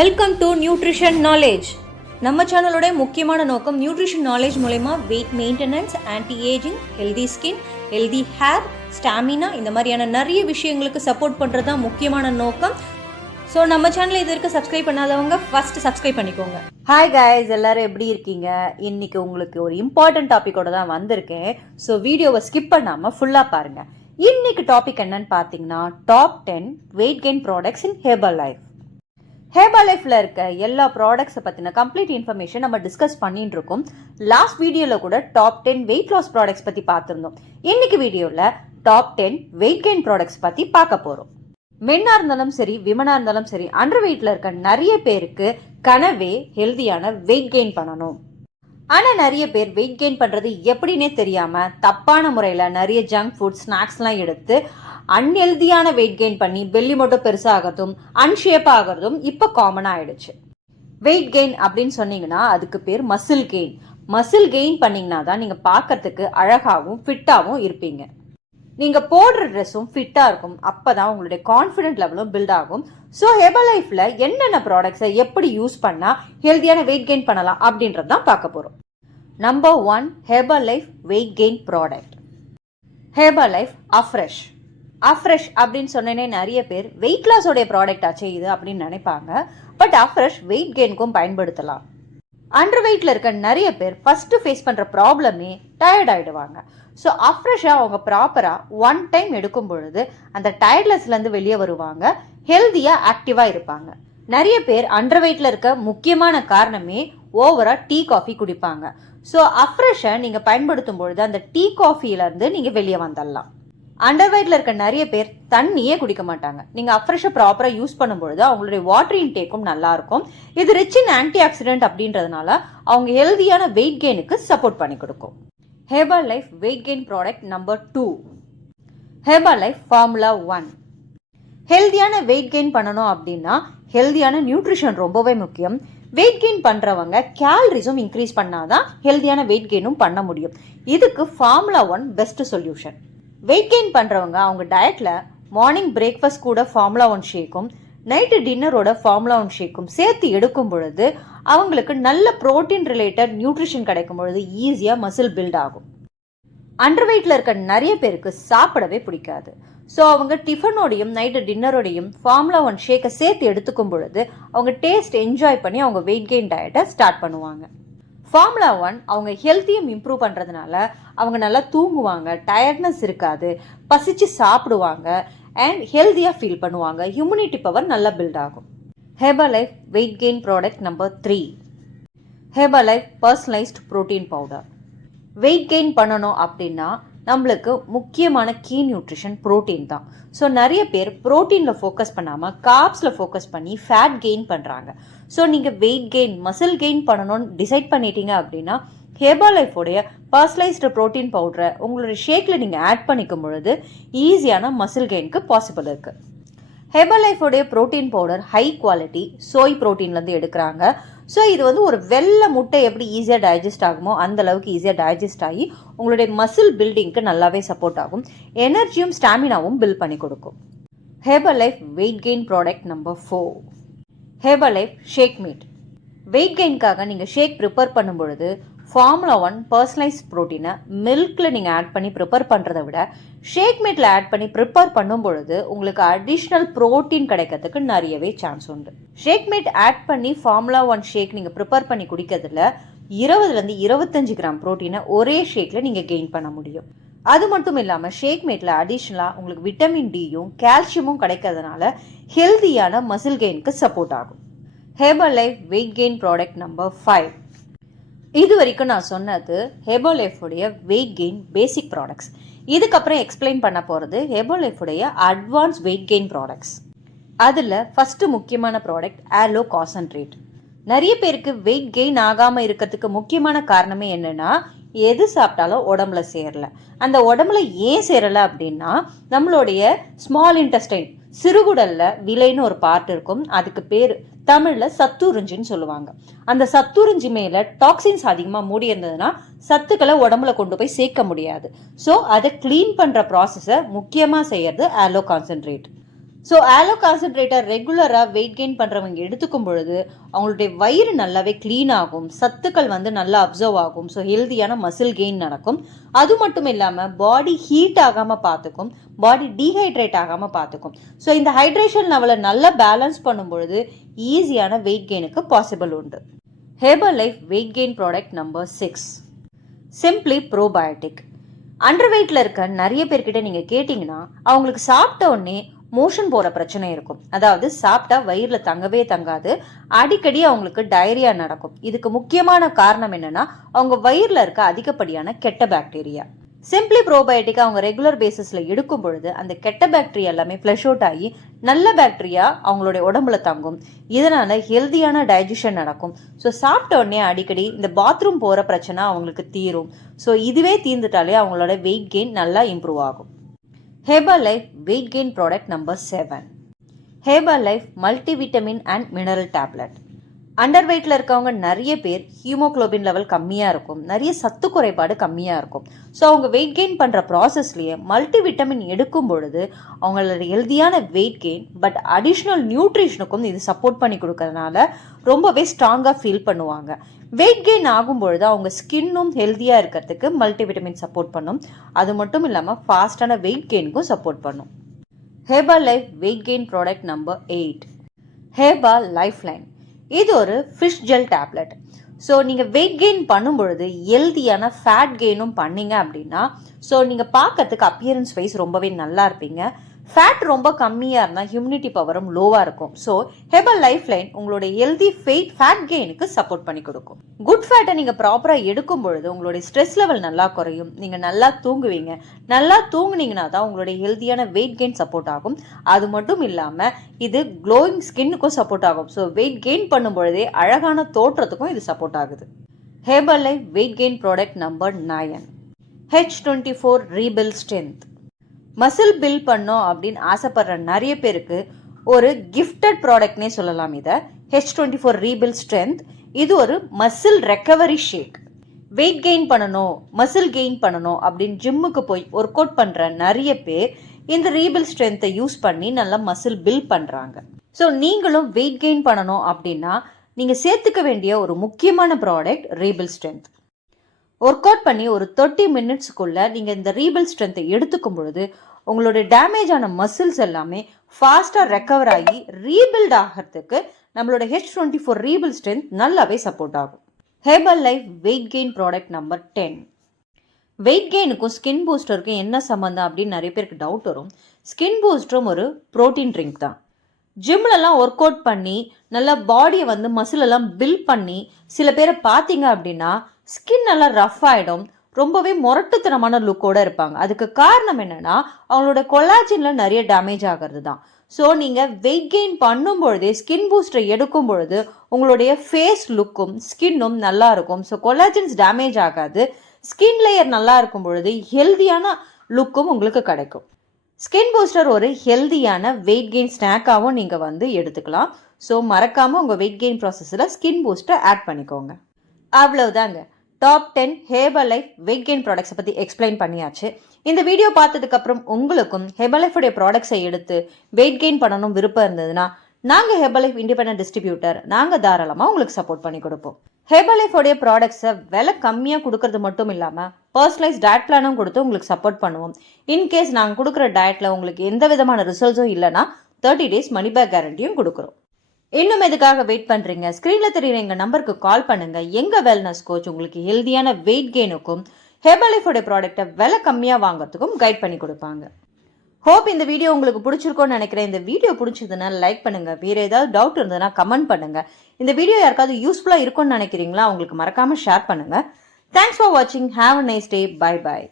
Welcome to nutrition knowledge. நம்ம சேனலோட முக்கியமான நோக்கம் நியூட்ரிஷன் நாலேஜ் மூலமா weight maintenance, anti ageing, healthy skin, healthy hair, stamina இந்த மாதிரியான நிறைய விஷயங்களுக்கு சப்போர்ட் பண்ணுறது தான் முக்கியமான நோக்கம். ஸோ நம்ம சேனலை இது வரைக்கும் சப்ஸ்கிரைப் பண்ணாதவங்க ஃபர்ஸ்ட் சப்ஸ்கிரைப் பண்ணிக்கோங்க. ஹாய் கைஸ், எல்லாரும் எப்படி இருக்கீங்க? இன்னைக்கு உங்களுக்கு ஒரு இம்பார்ட்டன்ட் டாப்பிக்கோட தான் வந்திருக்கேன். ஸோ வீடியோவை ஸ்கிப் பண்ணாமல் ஃபுல்லாக பாருங்கள். இன்னைக்கு டாபிக் என்னன்னு பார்த்தீங்கன்னா டாப் 10 வெயிட் கெயின் ப்ராடக்ட்ஸ் இன் ஹெர்பல் லைஃப். ஹெர்பல் லைஃப்ல இருக்க எல்லா ப்ராடக்ட்ஸை பற்றின கம்ப்ளீட் இன்ஃபர்மேஷன் நம்ம டிஸ்கஸ் பண்ணிட்டு இருக்கோம். லாஸ்ட் வீடியோவில் கூட டாப் 10 வெயிட் லாஸ் ப்ராடக்ட்ஸ் பற்றி பார்த்துருந்தோம். இன்னைக்கு வீடியோவில் டாப் 10 வெயிட் கெயின் ப்ராடக்ட்ஸ் பற்றி பார்க்க போகிறோம். மென்னாக இருந்தாலும் சரி, விமனாக இருந்தாலும் சரி, அண்டர் வெயிட்டில் இருக்க நிறைய பேருக்கு கனவே ஹெல்தியான வெயிட் கெயின் பண்ணணும். ஆனால் நிறைய பேர் வெயிட் கெயின் பண்ணுறது எப்படின்னே தெரியாமல் தப்பான முறையில் நிறைய ஜங்க் ஃபுட் ஸ்நாக்ஸ்லாம் எடுத்து அன்ஹெல்தியான வெயிட் கெயின் பண்ணி பெல்லி மட்டும் பெருசாகிறதும் அன்ஷேப் ஆகிறதும் இப்போ காமனாக ஆயிடுச்சு. வெயிட் கெயின் அப்படின்னு சொன்னீங்கன்னா அதுக்கு பேர் மசில் கெயின். மசில் கெயின் பண்ணிங்கன்னா தான் நீங்கள் பார்க்கறதுக்கு அழகாகவும் ஃபிட்டாகவும் இருப்பீங்க. நீங்கள் போடுற ட்ரெஸ்ஸும் ஃபிட்டாக இருக்கும். அப்போ தான் உங்களுடைய கான்ஃபிடென்ட் லெவலும் பில்ட் ஆகும். ஸோ ஹெர்பல் லைஃப்பில் என்னென்ன ப்ராடக்ட்ஸை எப்படி யூஸ் பண்ணால் ஹெல்தியான வெயிட் கெயின் பண்ணலாம் அப்படின்றது தான் பார்க்க போகிறோம். Number 1, herbal life weight gain product. Herbal life afresh. Afresh அப்படின்னு சொன்னேனே நிறைய பேர் வெயிட் லாஸோடைய ப்ராடக்ட் ஆச்சு இது அப்படின்னு நினைப்பாங்க. பட் அஃப்ரெஷ் வெயிட் கெயினுக்கும் பயன்படுத்தலாம். அண்டர் வெயிட்டில் இருக்க நிறைய பேர் ஃபஸ்ட்டு ஃபேஸ் பண்ணுற ப்ராப்ளமே டயர்ட் ஆகிடுவாங்க. ஸோ அஃப்ரெஷ்ஷாக அவங்க ப்ராப்பராக ஒன் டைம் எடுக்கும் பொழுது அந்த டயர்ட்லெஸ்லேருந்து வெளியே வருவாங்க, ஹெல்த்தியாக ஆக்டிவாக இருப்பாங்க. நிறைய பேர் அண்டர் வெயிட்டில் இருக்க முக்கியமான காரணமே ஓவராக டீ காஃபி குடிப்பாங்க. ஸோ அஃப்ரெஷ்ஷை நீங்கள் பயன்படுத்தும் பொழுது அந்த டீ காஃபியிலேருந்து நீங்கள் வெளியே வந்துடலாம். அண்டர் வெயிட்டில் இருக்க நிறைய பேர் தண்ணியே குடிக்க மாட்டாங்க. நீங்கள் அஃப்ரெஷ்ஷை ப்ராப்பராக யூஸ் பண்ணும்பொழுது அவங்களுடைய வாட்டர் இன்டேக்கும் நல்லாயிருக்கும். இது ரிச் இன் ஆன்டி ஆக்சிடென்ட் அப்படின்றதுனால அவங்க ஹெல்தியான வெயிட் கெயினுக்கு சப்போர்ட் பண்ணி கொடுக்கும். Herbalife weight gain product number 2, herbal life formula 1. ஹெல்தியான வெயிட் கெயின் பண்ணணும் அப்படின்னா ஹெல்தியான நியூட்ரிஷன் ரொம்பவே முக்கியம். வெயிட் கெயின் பண்ணுறவங்க கேலரிஸும் இன்க்ரீஸ் பண்ணாதான் ஹெல்தியான வெயிட் கெயினும் பண்ண முடியும். இதுக்கு formula 1 best solution. Weight gain பண்ணுறவங்க அவங்க டயட்டில் மார்னிங் பிரேக்ஃபாஸ்ட் கூட ஃபார்முலா 1 ஷேக்கும், நைட்டு டின்னரோட ஃபார்முலா 1 ஷேக்கும் சேர்த்து எடுக்கும் பொழுது அவங்களுக்கு நல்ல ப்ரோட்டீன் ரிலேட்டட் நியூட்ரிஷன் கிடைக்கும் பொழுது ஈஸியாக மசில் பில்ட் ஆகும். அண்டர் வெயிட்டில் இருக்க நிறைய பேருக்கு சாப்பிடவே பிடிக்காது. ஸோ அவங்க டிஃபனோடையும் நைட்டு டின்னரோடையும் ஃபார்முலா 1 ஷேக்கை சேர்த்து எடுத்துக்கும் பொழுது அவங்க டேஸ்ட் என்ஜாய் பண்ணி அவங்க வெயிட் கெயின் டயட்டை ஸ்டார்ட் பண்ணுவாங்க. ஃபார்முலா 1 அவங்க ஹெல்த்தியும் இம்ப்ரூவ் பண்ணுறதுனால அவங்க நல்லா தூங்குவாங்க, டயர்ட்னஸ் இருக்காது, பசிச்சு சாப்பிடுவாங்க அண்ட் ஹெல்த்தியாக ஃபீல் பண்ணுவாங்க. இம்யூனிட்டி பவர் நல்லா பில்ட் ஆகும். Herbalife weight gain product number 3, herbal life personalised protein powder. Weight gain பண்ணணும் அப்படின்னா நம்மளுக்கு முக்கியமான கீ நியூட்ரிஷன் ப்ரோட்டீன் தான். ஸோ நிறைய பேர் ப்ரோட்டீனில் ஃபோக்கஸ் பண்ணாமல் கார்ப்ஸில் ஃபோக்கஸ் பண்ணி ஃபேட் கெயின் பண்ணுறாங்க. ஸோ நீங்கள் வெயிட் கெயின் மசில் கெயின் பண்ணணும்னு டிசைட் பண்ணிட்டீங்க அப்படின்னா ஹெர்பல் லைஃபோடைய பர்சனலைஸ்டு ப்ரோட்டீன் பவுடரை உங்களுடைய ஷேக்கில் நீங்கள் ஆட் பண்ணிக்கும் பொழுது ஈஸியான மசில் கெயினுக்கு பாசிபிள் இருக்குது. ஹெர்பல் லைஃபோடைய protein powder high quality soy ப்ரோட்டீன்லேருந்து எடுக்கிறாங்க. ஸோ இது ஒரு வெள்ளை முட்டை எப்படி ஈஸியாக டைஜஸ்ட் ஆகுமோ அந்த அளவுக்கு ஈஸியாக டைஜஸ்ட் ஆகி உங்களுடைய மசில் பில்டிங்க்கு நல்லாவே சப்போர்ட் ஆகும். எனர்ஜியும் ஸ்டாமினாவும் பில்ட் பண்ணி கொடுக்கும். Herbalife weight gain product number 4, Herbalife shake mate. Weight கெயின்காக நீங்கள் ஷேக் ப்ரிப்பேர் பண்ணும் பொழுது ஃபார்முலா 1 பர்சனலைஸ்ட் ப்ரோட்டீனை மில்கில் நீங்கள் ஆட் பண்ணி ப்ரிப்பேர் பண்ணுறதை விட ஷேக் மீட்டில் ஆட் பண்ணி ப்ரிப்பேர் பண்ணும் பொழுது உங்களுக்கு அடிஷ்னல் ப்ரோட்டீன் கிடைக்கிறதுக்கு நிறையவே சான்ஸ் உண்டு. ஷேக் மீட் ஆட் பண்ணி ஃபார்முலா 1 ஷேக் நீங்கள் ப்ரிப்பேர் பண்ணி குடிக்கிறதுல 20 to 25 கிராம் ப்ரோட்டீனை ஒரே ஷேக்கில் நீங்கள் கெயின் பண்ண முடியும். அது மட்டும் இல்லாமல் ஷேக் மீட்டில் அடிஷ்னலாக உங்களுக்கு விட்டமின் டியும் கால்சியமும் கிடைக்கிறதுனால ஹெல்தியான மசில் கெயினுக்கு சப்போர்ட் ஆகும். Herbalife weight gain product number 5. இது வரைக்கும் நான் சொன்னது ஹெர்பல் லைஃபுடைய வெயிட் கெயின் பேசிக் ப்ராடக்ட்ஸ். இதுக்கப்புறம் எக்ஸ்பிளைன் பண்ண போகிறது ஹெர்பல் லைஃபுடைய அட்வான்ஸ் வெயிட் கெயின் ப்ராடக்ட்ஸ். அதில் ஃபஸ்ட்டு முக்கியமான ப்ராடக்ட் ஆலோ கான்சன்ட்ரேட். நிறைய பேருக்கு வெயிட் கெயின் ஆகாமல் இருக்கிறதுக்கு முக்கியமான காரணமே என்னென்னா எது சாப்பிட்டாலும் உடம்புல சேரலை. அந்த உடம்புல ஏன் சேரலை அப்படின்னா நம்மளுடைய ஸ்மால் இன்டெஸ்டைன் சிறுகுடலில் விலைன்னு ஒரு பார்ட் இருக்கும். அதுக்கு பேர் தமிழில் சத்துறிஞ்சின்னு சொல்லுவாங்க. அந்த சத்துறிஞ்சி மேலே டாக்ஸின்ஸ் அதிகமாக மூடி இருந்ததுன்னா சத்துக்களை உடம்புல கொண்டு போய் சேர்க்க முடியாது. ஸோ அதை க்ளீன் பண்ணுற ப்ராசஸை முக்கியமாக செய்யறது ஆலோ கான்சன்ட்ரேட். ஸோ ஆலோ கான்சன்ட்ரேட்டை ரெகுலராக வெயிட் கெயின் பண்ணுறவங்க எடுத்துக்கும் பொழுது அவங்களுடைய வயிறு நல்லாவே க்ளீன் ஆகும், சத்துக்கள் வந்து நல்லா அப்சர்வ் ஆகும், ஸோ ஹெல்தியான மசில் கெயின் நடக்கும். அது மட்டும் இல்லாமல் பாடி ஹீட் ஆகாமல் பார்த்துக்கும், பாடி டீஹைட்ரேட் ஆகாமல் பார்த்துக்கும். ஸோ இந்த ஹைட்ரேஷன் லெவலை நல்லா பேலன்ஸ் பண்ணும் பொழுது ஈஸியான வெயிட் கெயினுக்கு பாசிபிள் உண்டு. Herbal life weight gain product number 6, simply probiotic. Under வெயிட்டில் இருக்க நிறைய பேர்கிட்ட நீங்கள் கேட்டிங்கன்னா அவங்களுக்கு சாப்பிட்ட உடனே மோஷன் போகிற பிரச்சனை இருக்கும். அதாவது சாப்பிட்டா வயிறில் தங்கவே தங்காது, அடிக்கடி அவங்களுக்கு டயரியா நடக்கும். இதுக்கு முக்கியமான காரணம் என்னன்னா அவங்க வயிறில் இருக்க அதிகப்படியான கெட்ட பாக்டீரியா. சிம்பிளி ப்ரோபயோட்டிக் அவங்க ரெகுலர் பேசிஸில் எடுக்கும் பொழுது அந்த கெட்ட பாக்டீரியா எல்லாமே ஃப்ளஷ் அவுட் ஆகி நல்ல பாக்டீரியா அவங்களுடைய உடம்புல தங்கும். இதனால ஹெல்தியான டைஜஷன் நடக்கும். ஸோ சாப்பிட்ட உடனே அடிக்கடி இந்த பாத்ரூம் போகிற பிரச்சனை அவங்களுக்கு தீரும். ஸோ இதுவே தீர்ந்துட்டாலே அவங்களோட வெயிட் கெயின் நல்லா இம்ப்ரூவ் ஆகும். Herbalife weight gain product number 7, herbal life multivitamin and mineral tablet. Under வெயிட்டில் இருக்கவங்க நிறைய பேர் ஹீமோக்ளோபின் லெவல் கம்மியாக இருக்கும், நிறைய சத்து குறைபாடு கம்மியாக இருக்கும். ஸோ அவங்க வெயிட் கெயின் பண்ணுற ப்ராசஸ்லேயே மல்டிவிட்டமின் எடுக்கும் பொழுது அவங்களோட ஹெல்தியான வெயிட் கெயின் பட் அடிஷ்னல் நியூட்ரிஷனுக்கும் இது சப்போர்ட் பண்ணி கொடுக்கறதுனால ரொம்பவே ஸ்ட்ராங்காக ஃபீல் பண்ணுவாங்க. வெயிட் கெயின் ஆகும் பொழுது அவங்க ஸ்கின்னும் ஹெல்தியாக இருக்கிறதுக்கு மல்டிவிட்டமின் சப்போர்ட் பண்ணும். அது மட்டும் இல்லாமல் ஃபாஸ்டான வெயிட் கெயினுக்கும் சப்போர்ட் பண்ணும். Herbal life weight gain product number 8, herbal life line. இது ஒரு ஃபிஷ் ஜெல் டேப்லெட். ஸோ நீங்கள் வெயிட் கெயின் பண்ணும் பொழுது ஹெல்தியான ஃபேட் கெயினும் பண்ணீங்க அப்படின்னா ஸோ நீங்கள் பார்க்கறதுக்கு அப்பியரன்ஸ் வைஸ் ரொம்பவே நல்லா இருப்பீங்க. ஃபேட் ரொம்ப கம்மியாக இருந்தால் ஹியூமினிட்டி பவரும் லோவாக இருக்கும். ஸோ ஹெர்பல் லைஃப் லைன் உங்களோட ஹெல்தி ஃபேட் கெயினுக்கு சப்போர்ட் பண்ணி கொடுக்கும். குட் ஃபேட்டை நீங்கள் ப்ராப்பராக எடுக்கும் பொழுது உங்களுடைய ஸ்ட்ரெஸ் லெவல் நல்லா குறையும், நீங்கள் நல்லா தூங்குவீங்க. நல்லா தூங்குனீங்கன்னா தான் உங்களுடைய ஹெல்தியான வெயிட் கெயின் சப்போர்ட் ஆகும். அது மட்டும் இல்லாமல் இது க்ளோயிங் ஸ்கின்னுக்கும் சப்போர்ட் ஆகும். ஸோ வெயிட் கெயின் பண்ணும் பொழுதே அழகான தோற்றத்துக்கும் இது சப்போர்ட் ஆகுது. Herbalife weight gain product number 9, H24 rebuild strength. Muscle build பண்ணோம் அப்படின்னு ஆசைப்படுற நிறைய பேருக்கு ஒரு கிஃப்டட் ப்ராடக்ட்னே சொல்லலாம் இதை. H24 ரீபில் ஸ்ட்ரென்த் இது ஒரு மசில் ரெக்கவரி ஷேக். வெயிட் கெயின் பண்ணணும், மசில் கெயின் பண்ணணும் அப்படின்னு ஜிம்முக்கு போய் ஒர்க் அவுட் பண்ணுற நிறைய பேர் இந்த ரீபில் ஸ்ட்ரென்த்தை யூஸ் பண்ணி நல்லா மசில் பில்ட் பண்ணுறாங்க. ஸோ நீங்களும் வெயிட் கெயின் பண்ணணும் அப்படின்னா நீங்கள் சேர்த்துக்க வேண்டிய ஒரு முக்கியமான product rebuild strength. Work out பண்ணி ஒரு 30 மினிட்ஸ்க்குள்ளே நீங்கள் இந்த ரீபில் ஸ்ட்ரென்த்தை எடுத்துக்கும் பொழுது உங்களுடைய டேமேஜ் ஆன மசில்ஸ் எல்லாமே ஃபாஸ்ட்டாக ரெக்கவர் ஆகி ரீபில்ட் ஆகிறதுக்கு நம்மளோட H24 ரீபில் ஸ்ட்ரென்த் நல்லாவே சப்போர்ட் ஆகும். Herbalife weight gain product number 10, weight கெயினுக்கும் ஸ்கின் பூஸ்டருக்கும் என்ன சம்மந்தம் அப்படின்னு நிறைய பேருக்கு டவுட் வரும். ஸ்கின் பூஸ்டரும் ஒரு ப்ரோட்டீன் ட்ரிங்க் தான். ஜிம்லலாம் ஒர்க் அவுட் பண்ணி நல்லா பாடியை வந்து மசிலெல்லாம் பில்ட் பண்ணி சில பேரை பார்த்தீங்க அப்படின்னா ஸ்கின் நல்லா ரஃப் ஆகிடும், ரொம்பவே முரட்டுத்தனமான லுக்கோட இருப்பாங்க. அதுக்கு காரணம் என்னன்னா அவங்களோட கொலாஜின்ல நிறைய டேமேஜ் ஆகிறது தான். ஸோ நீங்கள் வெயிட் கெயின் பண்ணும் பொழுதே ஸ்கின் பூஸ்டரை எடுக்கும் பொழுது உங்களுடைய ஃபேஸ் லுக்கும் ஸ்கின்னும் நல்லா இருக்கும். ஸோ கொலாஜின்ஸ் டேமேஜ் ஆகாது, ஸ்கின் லேயர் நல்லா இருக்கும் பொழுது ஹெல்தியான லுக்கும் உங்களுக்கு கிடைக்கும். ஸ்கின் பூஸ்டர் ஒரு ஹெல்தியான வெயிட் கெயின் ஸ்நாக்காகவும் நீங்கள் வந்து எடுத்துக்கலாம். ஸோ மறக்காமல் உங்கள் வெயிட் கெயின் ப்ராசஸில் ஸ்கின் பூஸ்டர் ஆட் பண்ணிக்கோங்க. அவ்வளவுதாங்க. Top 10 Herbalife weight gain ப்ராடக்ட்ஸை பற்றி எக்ஸ்பிளைன் பண்ணியாச்சு. இந்த வீடியோ பார்த்ததுக்கப்புறம் உங்களுக்கும் ஹெர்பல் லைஃபுடைய ப்ராடக்ட்ஸை எடுத்து வெயிட் கெயின் பண்ணணும் விருப்பம் இருந்ததுன்னா நாங்கள் ஹெர்பல் லைஃப் இண்டிபெண்டன்ட் டிஸ்ட்ரிபியூட்டர், நாங்கள் தாராளமாக உங்களுக்கு சப்போர்ட் பண்ணி கொடுப்போம். ஹெர்பல் லைஃபுடைய ப்ராடக்ட்ஸை விலை கம்மியாக கொடுக்கறது மட்டும் இல்லாமல் பர்சனலைஸ் டயட் பிளானும் கொடுத்து உங்களுக்கு சப்போர்ட் பண்ணுவோம். இன்கேஸ் நாங்கள் கொடுக்குற டயட்டில் உங்களுக்கு எந்த விதமான ரிசல்ட்ஸும் இல்லைன்னா 30 டேஸ் மணி பேக் கேரண்டியும் கொடுக்குறோம். இன்னும் எதுக்காக வெயிட் பண்ணுறீங்க? ஸ்க்ரீனில் தெரியுற எங்கள் நம்பருக்கு கால் பண்ணுங்கள். எங்கள் வெல்னஸ் கோச் உங்களுக்கு ஹெல்தியான வெயிட் கெயினுக்கும் ஹெர்பல் லைஃபோட ப்ராடக்ட்டை விலை கம்மியாக வாங்குறதுக்கும் கைட் பண்ணி கொடுப்பாங்க. ஹோப் இந்த வீடியோ உங்களுக்கு பிடிச்சிருக்கோன்னு நினைக்கிறேன். இந்த வீடியோ பிடிச்சதுன்னா லைக் பண்ணுங்கள். வேறு ஏதாவது டவுட் இருந்ததுன்னா கமெண்ட் பண்ணுங்கள். இந்த வீடியோ யாருக்காவது யூஸ்ஃபுல்லாக இருக்கும்னு நினைக்கிறீங்களா? உங்களுக்கு மறக்காமல் ஷேர் பண்ணுங்கள். தேங்க்ஸ் ஃபார் வாட்சிங். Have a nice day. Bye bye.